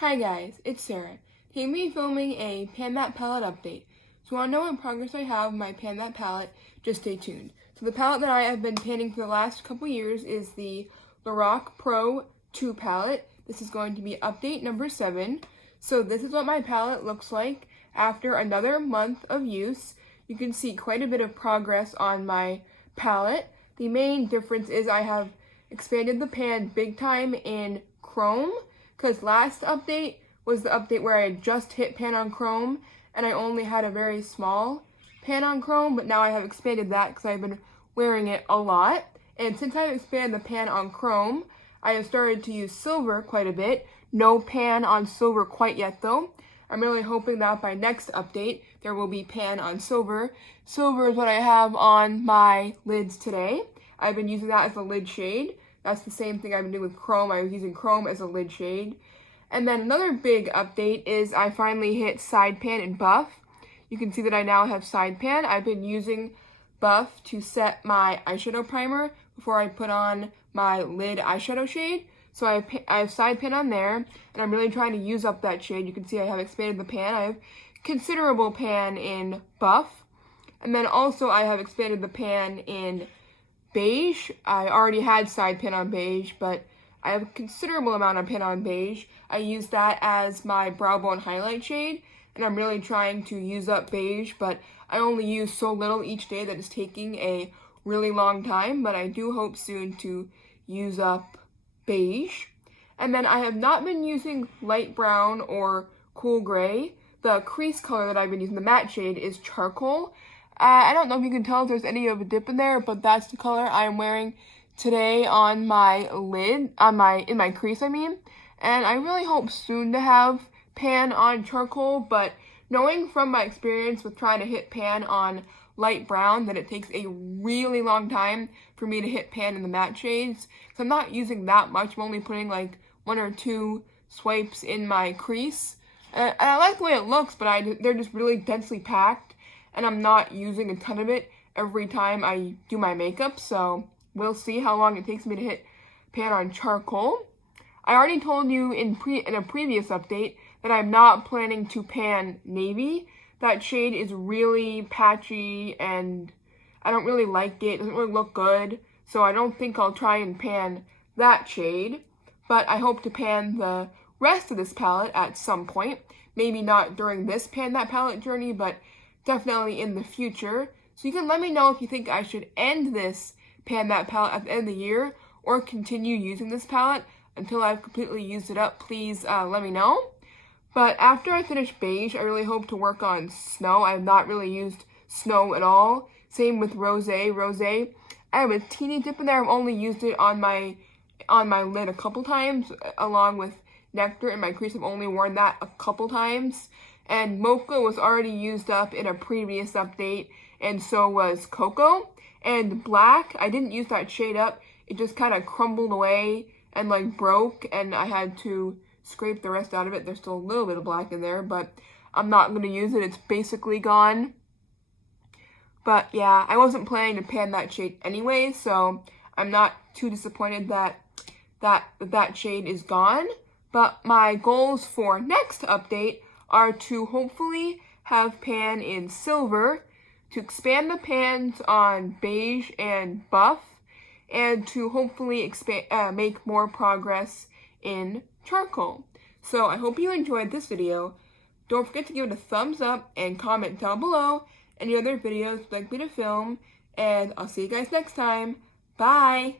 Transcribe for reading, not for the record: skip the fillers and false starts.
Hi guys, it's Sarah. Today I'm be filming a Pan That palette update. So if you want to know what progress I have with my Pan That palette, just stay tuned. So the palette that I have been panning for the last couple years is the Lorac Pro 2 palette. This is going to be update number 7. So this is what my palette looks like after another month of use. You can see quite a bit of progress on my palette. The main difference is I have expanded the pan big time in Chrome, because last update was the update where I had just hit pan on Chrome and I only had a very small pan on Chrome, but now I have expanded that because I've been wearing it a lot. And since I've expanded the pan on Chrome, I have started to use silver quite a bit. No pan on silver quite yet though. I'm really hoping that by next update there will be pan on silver. Silver is what I have on my lids today. I've been using that as a lid shade. That's the same thing I've been doing with Chrome. I was using Chrome as a lid shade. And then another big update is I finally hit side pan in Buff. You can see that I now have side pan. I've been using Buff to set my eyeshadow primer before I put on my lid eyeshadow shade. So I have side pan on there, and I'm really trying to use up that shade. You can see I have expanded the pan. I have considerable pan in Buff. And then also I have expanded the pan in Beige. I already had side pan on Beige, but I have a considerable amount of pan on Beige. I use that as my brow bone highlight shade, and I'm really trying to use up Beige, but I only use so little each day that it's taking a really long time, but I do hope soon to use up Beige. And then I have not been using light brown or cool gray. The crease color that I've been using, the matte shade, is charcoal. I don't know if you can tell if there's any of a dip in there, but that's the color I'm wearing today on my lid, in my crease, I mean. And I really hope soon to have pan on charcoal, but knowing from my experience with trying to hit pan on light brown that it takes a really long time for me to hit pan in the matte shades. So I'm not using that much. I'm only putting like 1 or 2 swipes in my crease. And I like the way it looks, but they're just really densely packed, and I'm not using a ton of it every time I do my makeup, so we'll see how long it takes me to hit pan on charcoal. I already told you in a previous update that I'm not planning to pan navy. That shade is really patchy and I don't really like it. It doesn't really look good, so I don't think I'll try and pan that shade. But I hope to pan the rest of this palette at some point. Maybe not during this Pan That palette journey, but definitely in the future. So you can let me know if you think I should end this Pan That palette at the end of the year or continue using this palette until I've completely used it up. Please let me know. But after I finish Beige, I really hope to work on Snow. I have not really used Snow at all. Same with Rosé. Rosé, I have a teeny dip in there. I've only used it on my lid a couple times, along with Nectar in my crease. I've only worn that a couple times. And Mocha was already used up in a previous update, and so was Cocoa. And Black, I didn't use that shade up. It just kind of crumbled away and like broke, and I had to scrape the rest out of it. There's still a little bit of black in there, but I'm not going to use it. It's basically gone. But yeah, I wasn't planning to pan that shade anyway, so I'm not too disappointed that that shade is gone. But my goals for next update are to hopefully have pan in silver, to expand the pans on Beige and Buff, and to hopefully make more progress in charcoal. So I hope you enjoyed this video. Don't forget to give it a thumbs up and comment down below any other videos you'd like me to film, and I'll see you guys next time. Bye!